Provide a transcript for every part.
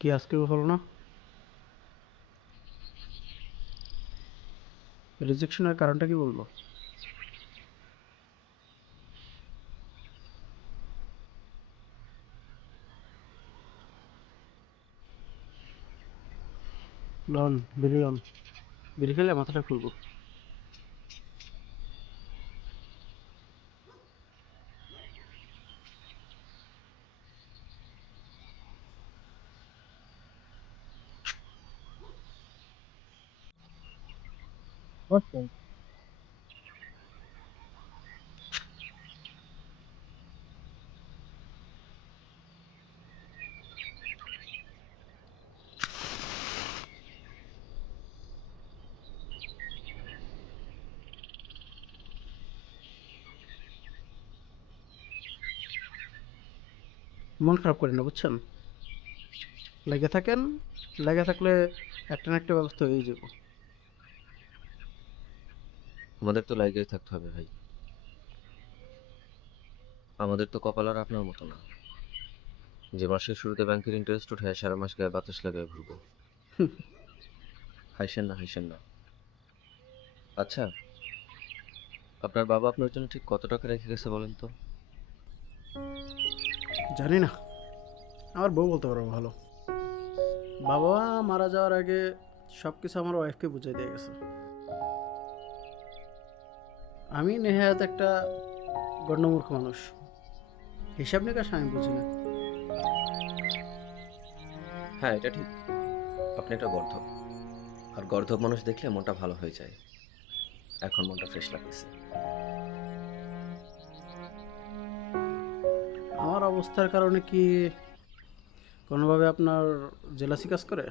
কি আজকেও হলো না? রিজেকশনের কারণটা কি বলবো? লন, বিড়ি লন। বিড়ি খেলে মাথাটা খুলবো। বসছেন? মন খারাপ করেন না, বুঝছেন? লেগে থাকেন। লেগে থাকলে একটা না একটা ব্যবস্থা হয়ে যাবো। আমাদের তো লাইগেই থাকতে হবে ভাই। আমাদের তো কপাল আর আপনার মতো না যে মাসের শুরুতে ব্যাংকের ইন্টারেস্ট উঠে সারা মাস গায়ে বাতাস লাগায় ঘুরবো। হাসেন না, হাসেন না। আচ্ছা, আপনার বাবা আপনার জন্য ঠিক কত টাকা রেখে গেছে বলেন তো? জানি না, আমার বউ বলতে পারবো ভালো। বাবা মারা যাওয়ার আগে সব কিছু আমার ওয়াইফকে বুঝিয়ে দিয়ে গেছে। আমি নেহায়াত একটা গণ্যমূর্খ মানুষ, হিসাব নিকাশ আমি বুঝি না। হ্যাঁ, এটা ঠিক। আপনি একটা গর্ধব। আর গর্ধব মানুষ দেখলে মনটা ভালো হয়ে যায়। এখন মনটা ফ্রেশ লাগতেছে। আমার অবস্থার কারণে কি কোনোভাবে আপনার জেলাসি কাজ করে?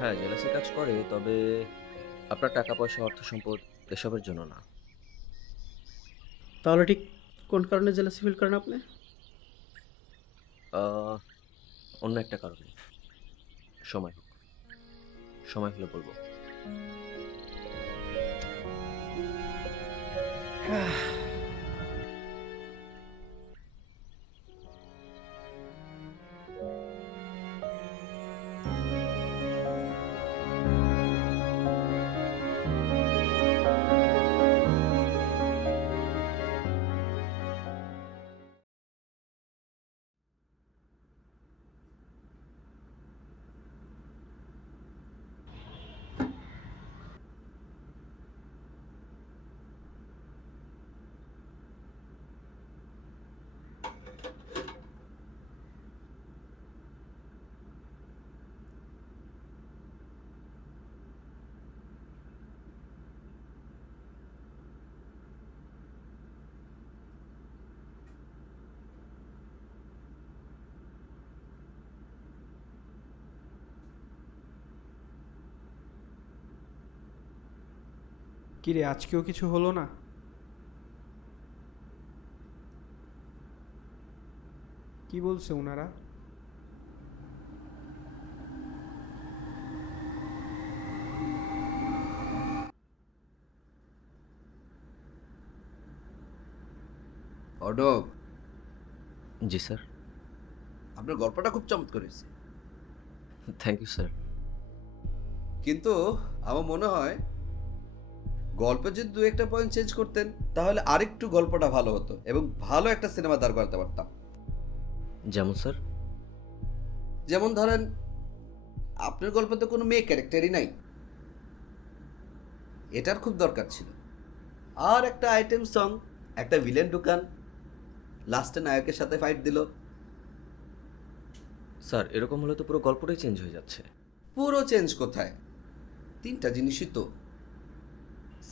হ্যাঁ, জেলাসি কাজ করে, তবে আপনার টাকা পয়সা অর্থ সম্পদ এসবের জন্য না। তাহলে ঠিক কোন কারণে জেলাসি ফিল করেন আপনি? আহ, অন্য একটা কারণে। সময় হোক, সময় হলে বলবো। কিরে, আজকেও কিছু হলো না? কি বলছে ওনারা? অর্ণব, জি স্যার। আপনার গল্পটা খুব চমৎকার হয়েছে, থ্যাংক ইউ স্যার। কিন্তু আমার মনে হয় গল্পে যদি দু একটা পয়েন্ট চেঞ্জ করতেন তাহলে আরেকটু গল্পটা ভালো হতো এবং ভালো একটা সিনেমা দাঁড় করাতে পারতাম। যেমন স্যার? যেমন ধরেন, আপনার গল্পে তো কোনো মেয়ে ক্যারেক্টারই নাই, এটার খুব দরকার ছিল। আর একটা আইটেম সং, একটা ভিলেন ঢুকান, লাস্টে নায়কের সাথে ফাইট দিল। স্যার, এরকম হলে তো পুরো গল্পটাই চেঞ্জ হয়ে যাচ্ছে। পুরো চেঞ্জ কোথায়, তিনটা জিনিসই তো।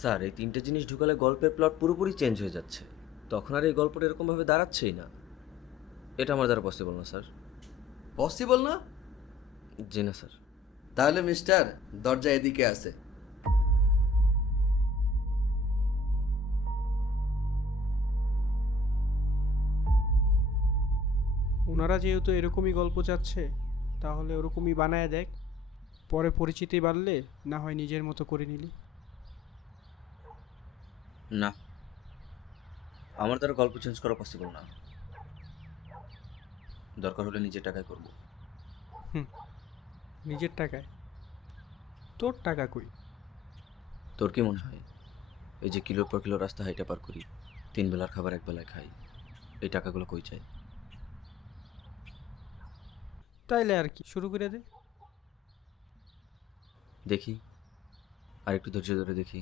স্যার, এই তিনটে জিনিস ঢুকালে গল্পের প্লট পুরোপুরি চেঞ্জ হয়ে যাচ্ছে। তখন আর এই গল্পটা এরকমভাবে দাঁড়াচ্ছেই না। এটা আমার দ্বারা পসিবল না স্যার। পসিবল না? জি না স্যার। তাহলে মিস্টার, দরজা এদিকে আছে। ওনারা যেহেতু এরকমই গল্প চাচ্ছে, তাহলে ওরকমই বানায় দেখ। পরে পরিচিতি বাড়লে না হয় নিজের মতো করে নিলি। না, আমার দ্বারা গল্প চেঞ্জ করা পসিবল না। দরকার হলে নিজের টাকায় করব। নিজের টাকায়? তোর টাকা কই? তোর কি মনে হয় এই যে কিলোর পর কিলো রাস্তা হাইটা পার করি, 3 বেলার খাবার 1 বেলায় খাই, এই টাকাগুলো কই চাই? তাইলে আর কি, শুরু করে দে। দেখি, আর একটু ধৈর্য ধরে দেখি,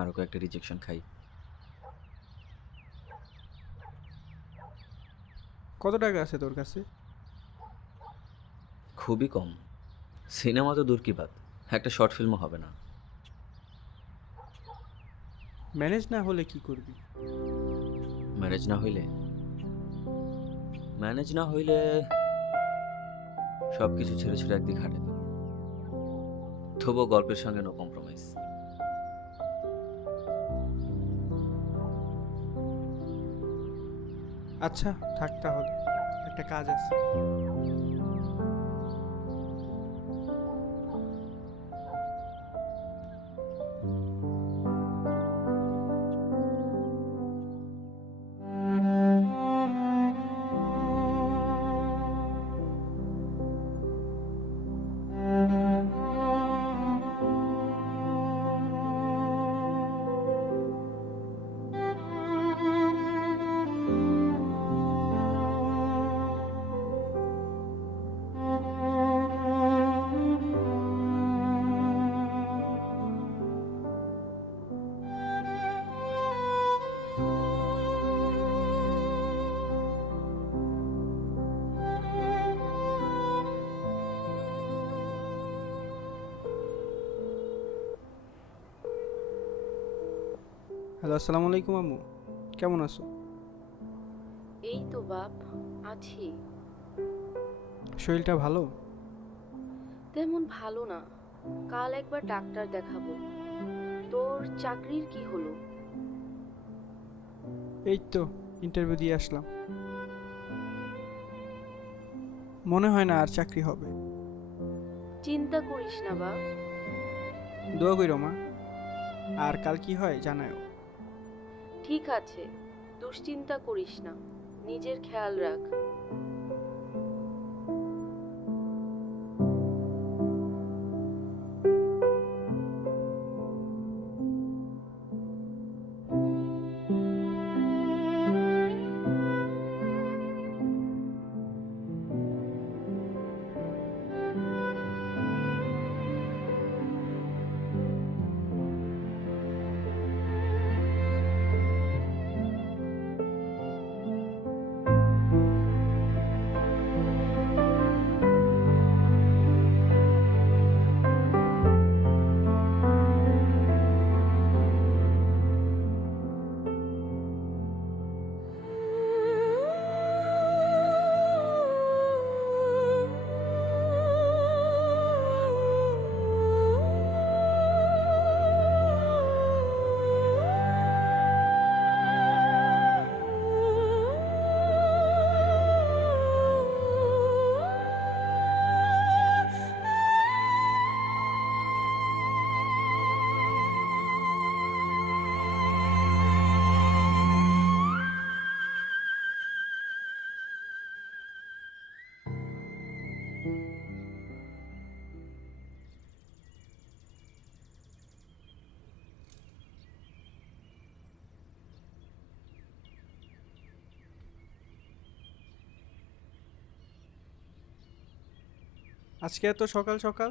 আরও কয়েকটা রিজেকশন খাই। কত টাকা আছে তোর কাছে? খুবই কম। সিনেমা তো দূর কি বাদ, একটা শর্ট ফিল্মও হবে না। ম্যানেজ না হলে কি করবি? ম্যানেজ না হইলে সব কিছু ছেড়ে ছেড়ে একদিক হাঁটে দেব। তবুও গল্পের সঙ্গে নো কম্প্রোমাইজ। আচ্ছা থাক তাহলে, একটা কাজ আছে। হ্যালো, আসসালামু আলাইকুম আম্মু, কেমন আছো? এই তো বাপ, আছি। শরীরটা ভালো? তেমন ভালো না, কাল একবার ডাক্তার দেখাবো। তোর চাকরির কি হলো? এই তো ইন্টারভিউ দিয়ে আসলাম, মনে হয় না আর চাকরি হবে। চিন্তা করিস না বাপ। দোয়া কইরো মা, আর কাল কি হয় জানাও। ঠিক আছে, দুশ্চিন্তা করিস না, নিজের খেয়াল রাখ। আজকে এত সকাল সকাল?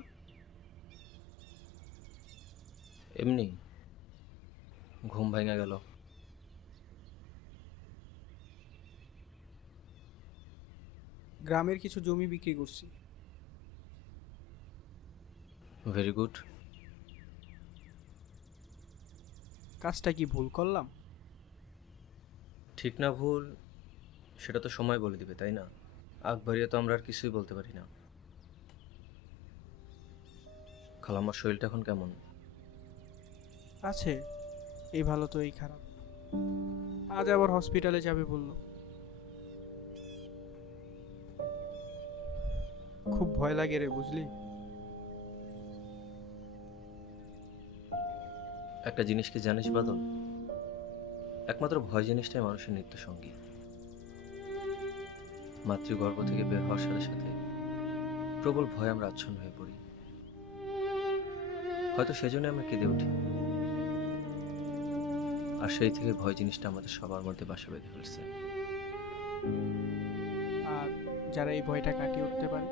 এমনি ঘুম ভেঙে গেল। গ্রামের কিছু জমি বিক্রি করছি। Very good. কাজটা কি ভুল করলাম? ঠিক না ভুল সেটা তো সময় বলে দিবে, তাই না? আগ বাড়িয়ে তো আমরা আর কিছুই বলতে পারি না। খালাম্মার শরীরটা এখন কেমন? আছে, এই ভালো তো এই খারাপ। আজ আবার হসপিটালে যাবে বললো। খুব ভয় লাগে রে, বুঝলি? একটা জিনিস কি জানিস বাদল, একমাত্র ভয় জিনিসটাই মানুষের নিত্য সঙ্গী। মাতৃগর্ভ থেকে বের হওয়ার সাথে সাথে প্রবল ভয়ে আমরা আচ্ছন্ন হয়ে পড়ি। হয়তো সেজন্য আমরা কেঁদে উঠি, আর সেই থেকে ভয় জিনিসটা আমাদের সবার মধ্যে বাসা বেঁধে ফেলছে। আর যারা এই ভয়টা কাটিয়ে উঠতে পারে,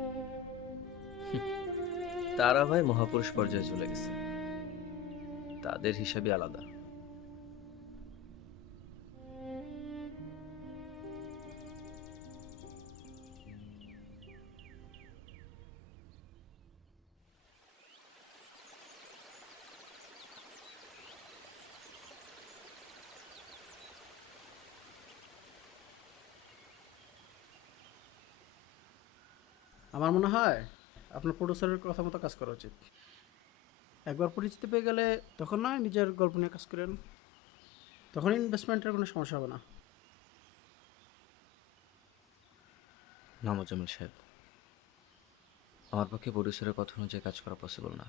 তারা ভাই মহাপুরুষ পর্যায়ে চলে গেছে, তাদের হিসাবে আলাদা। আমার মনে হয় আপনার প্রডিউসারের কথা মতো কাজ করা উচিত। একবার পরিচিতি পেয়ে গেলে তখন নয় নিজের গল্প নিয়ে কাজ করেন, তখন ইনভেস্টমেন্টের কোনো সমস্যা হবে না। না মোজাম্মেল সাহেব, আমার পক্ষে প্রডিউসারের কথা অনুযায়ী কাজ করা পসিবল না।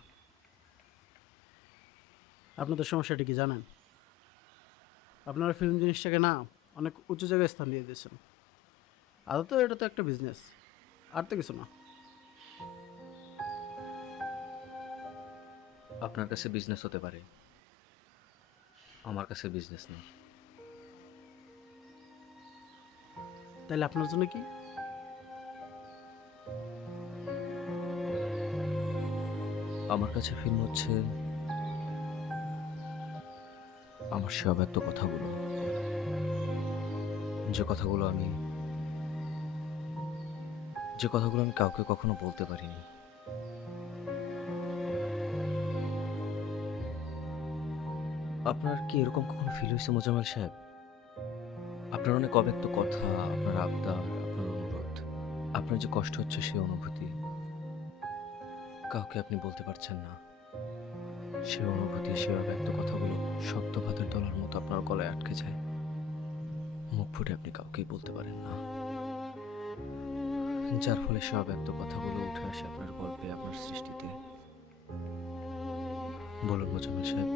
আপনাদের সমস্যাটি কি জানেন? আপনারা ফিল্ম জিনিসটাকে না অনেক উঁচু জায়গায় স্থান দিয়ে দিয়েছেন। আদত এটা তো একটা বিজনেস, আর তো কিছু না। আপনার কাছে বিজনেস হতে পারে, আমার কাছে বিজনেস না। তাইলে আপনার জন্য কি? আমার কাছে ফিল্ম হচ্ছে আমার সে অব্যক্ত কথাগুলো, যে কথাগুলো আমি কাউকে কখনো বলতে পারিনি। আপনার কি এরকম কখনো ফিল হয়েছে মোজাম্মেল সাহেব? আপনার অনেক অব্যক্ত কথা, আপনার আবদার, আপনার অনুরোধ, আপনার যে কষ্ট হচ্ছে সেই অনুভূতি কাউকে আপনি বলতে পারছেন না। সেই অনুভূতি, সেই অব্যক্ত কথাগুলো শক্ত ভাতের দলার মতো আপনার গলায় আটকে যায়, মুখ ফুটে আপনি কাউকেই বলতে পারেন না, যার ফলে সে অব্যক্ত কথাগুলো উঠে আসে আপনার গল্পে, আপনার সৃষ্টিতে। বলুন মোজাম্মেল সাহেব,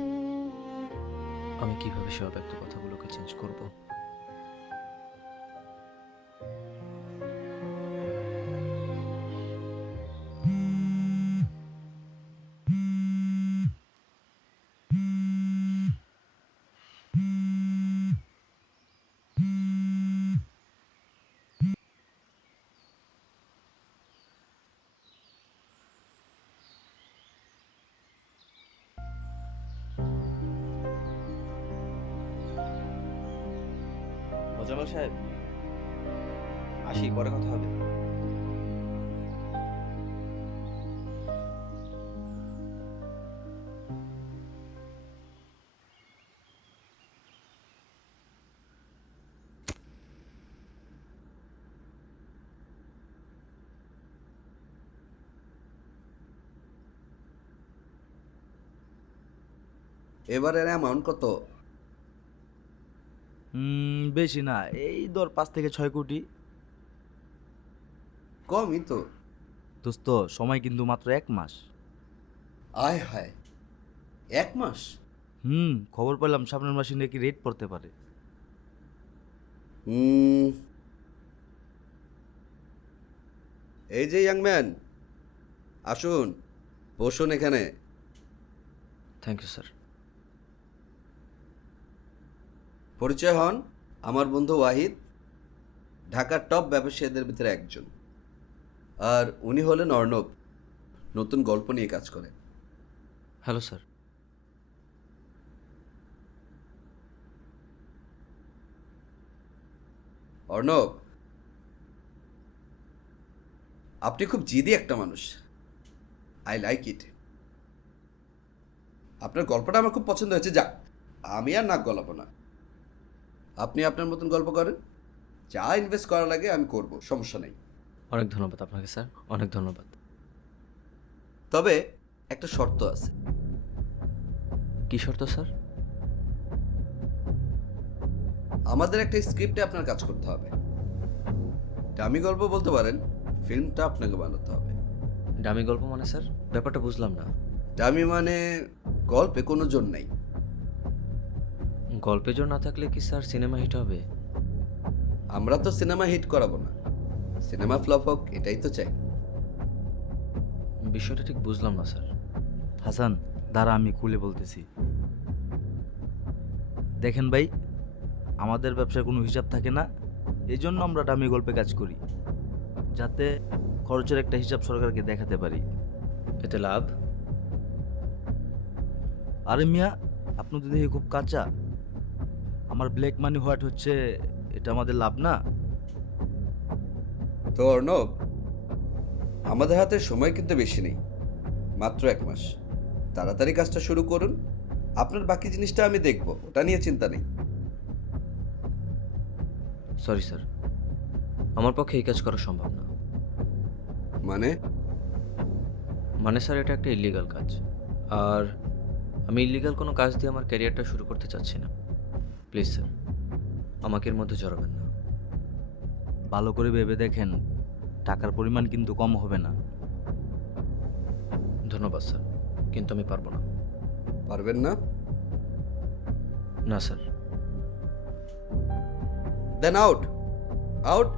আমি কিভাবে সে অব্যক্ত কথাগুলোকে চেঞ্জ করব? মোজাম্মেল সাহেব, আসি, পরে কথা হবে। এবারের অ্যামাউন্ট কত? বেশি না, এই ধর 5 থেকে 6 কোটি। কমই তো। দোস্ত, সময় কিন্তু মাত্র 1 মাস। আয় হায়, 1 মাস? খবর পেলাম সামনের মাসে নাকি রেট পড়তে পারে। এই যে ইয়াং ম্যান, আসুন, বসুন এখানে। Thank you sir. পরিচয় হন, আমার বন্ধু ওয়াহিদ, ঢাকার টপ ব্যবসায়ীদের ভিতরে একজন। আর উনি হলেন অর্ণব, নতুন গল্প নিয়ে কাজ করেন। Hello sir. অর্ণব, আপনি খুব জিদি একটা মানুষ। I like it. আপনার গল্পটা আমার খুব পছন্দ হয়েছে। যাক, আমি আর নাক গলাবো না। আপনি আপনার মতন গল্প করেন, যা ইনভেস্ট করা লাগে আমি করব, সমস্যা নেই। অনেক ধন্যবাদ আপনাকে স্যার, অনেক ধন্যবাদ। তবে একটা শর্ত আছে। কী শর্ত স্যার? আমাদের একটা স্ক্রিপ্টে আপনার কাজ করতে হবে। ডামি গল্প বলতে পারেন, ফিল্মটা আপনাকে বানাতে হবে। ডামি গল্প মানে স্যার? ব্যাপারটা বুঝলাম না। ডামি মানে গল্পে কোনো জোর নেই। গল্পে জোর না থাকলে কি স্যার সিনেমা হিট হবে? আমরা তো সিনেমা হিট করাবো না, সিনেমা ফ্লপ হোক, এটাই তো চাই। বিষয়টা ঠিক বুঝলাম না স্যার। হাসান, দাঁড়া আমি খুলে বলতেছি। দেখেন ভাই, আমাদের ব্যবসার কোনো হিসাব থাকে না, এই জন্য আমরা দামি গল্পে কাজ করি, যাতে খরচের একটা হিসাব সরকারকে দেখাতে পারি। এতে লাভ? আরে মিয়া, আপনি তো দেখি খুব কাঁচা। আমার ব্ল্যাক মানি হোয়াট হচ্ছে, এটা আমাদের লাভ না? তো অর্ণব, আমাদের হাতে সময় কিন্তু বেশি নেই, মাত্র 1 মাস। তাড়াতাড়ি কাজটা শুরু করুন, আপনার বাকি জিনিসটা আমি দেখব, ওটা নিয়ে চিন্তা নেই। সরি স্যার, আমার পক্ষে এই কাজ করা সম্ভব না। মানে? মানে স্যার, এটা একটা ইলিগাল কাজ, আর আমি ইলিগাল কোনো কাজ দিয়ে আমার ক্যারিয়ারটা শুরু করতে চাচ্ছি না। প্লিজ স্যার, আমাকে এর মধ্যে জড়াবেন না। ভালো করে ভেবে দেখেন, টাকার পরিমাণ কিন্তু কম হবে না। ধন্যবাদ স্যার, কিন্তু আমি পারবো না। পারবেন না? না স্যার। দেন আউট, আউট।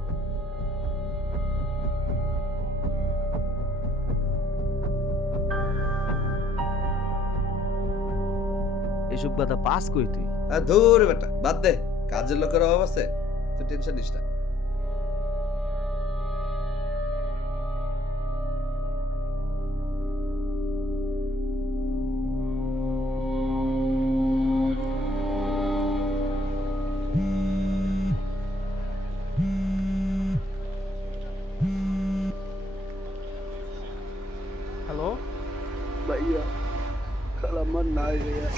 এসব কথা পাস কই তুই? ধুর বেটা, বাদ দে, কাজের লোকের অভাব আছে, তুই টেনশন নিস না। হ্যালো, भैया कल अमन ना गया।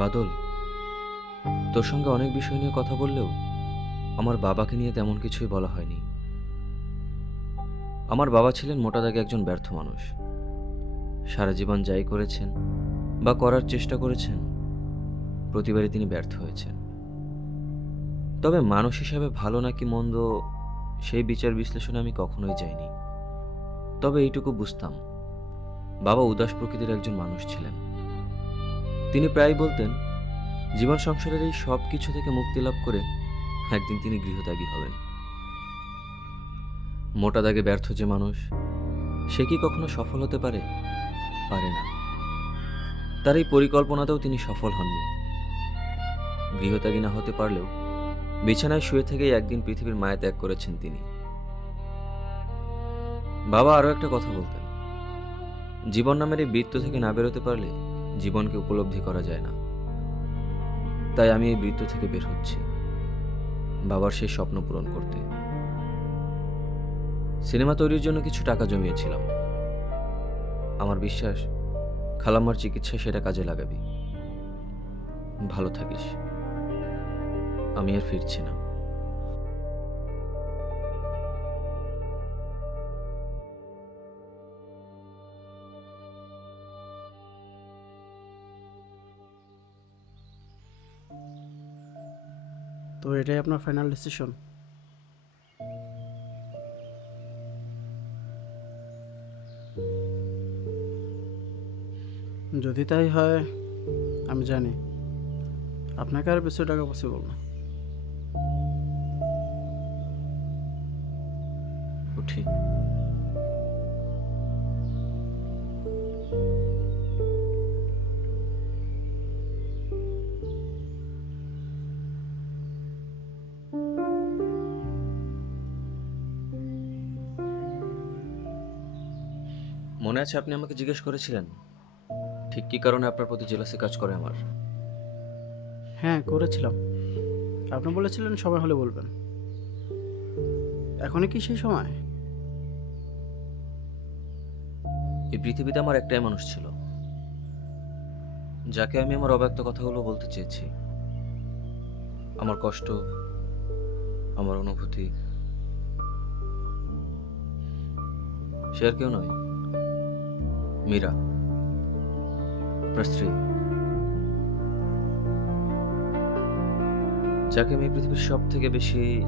বাদল, তোর সঙ্গে অনেক বিষয় নিয়ে কথা বললেও আমার বাবাকে নিয়ে তেমন কিছুই বলা হয়নি। আমার বাবা ছিলেন মোটা দাগে একজন ব্যর্থ মানুষ। সারা জীবন যাই করেছেন বা করার চেষ্টা করেছেন, প্রতিবারই তিনি ব্যর্থ হয়েছেন। তবে মানুষ হিসাবে ভালো নাকি মন্দ, সেই বিচার বিশ্লেষণে আমি কখনোই যাইনি। তবে এইটুকু বুঝতাম, বাবা উদাস প্রকৃতির একজন মানুষ ছিলেন। তিনি প্রায় বলতেন, জীবন সংসারের এই সব কিছু থেকে মুক্তি লাভ করে একদিন তিনি গৃহত্যাগী হবেন। মোটা দাগে ব্যর্থ যে মানুষ, সে কি কখনো সফল হতে পারে? পারে না। তার এই পরিকল্পনাতেও তিনি সফল হননি। গৃহত্যাগী না হতে পারলেও বিছানায় শুয়ে থেকেই একদিন পৃথিবীর মায়া ত্যাগ করেছেন তিনি। বাবা আরও একটা কথা বলতেন, জীবন নামের এই বৃত্ত থেকে না বেরোতে পারলে জীবনকে উপলব্ধি করা যায় না। তাই আমি এই বৃত্ত থেকে বের হচ্ছি, বাবার সেই স্বপ্ন পূরণ করতে। সিনেমা তৈরির জন্য কিছু টাকা জমিয়েছিলাম। আমার বিশ্বাস, খালাম্মার চিকিৎসায় সেটা কাজে লাগাবি। ভালো থাকিস। আমি আর ফিরছি না। তো এটাই আপনার ফাইনাল ডিসিশন? যদি তাই হয়, আমি জানি আপনাকে আর বেশি টাকা পসিবল না। উঠি। মনে আছে আপনি আমাকে জিজ্ঞেস করেছিলেন ঠিক কী কারণে আপনার প্রতি জেলাসি কাজ করে আমার? হ্যাঁ করেছিলাম। আপনি বলেছিলেন সময় হলে বলবেন। এখনই কি সেই সময়? এই পৃথিবীতে আমার একটাই মানুষ ছিল, যাকে আমি আমার অব্যক্ত কথাগুলো বলতে চেয়েছি। আমার কষ্ট, আমার অনুভূতি। সে আর কেউ নয়, মীরা, আপনার স্ত্রী, যাকে আমি পৃথিবীর সব থেকে বেশি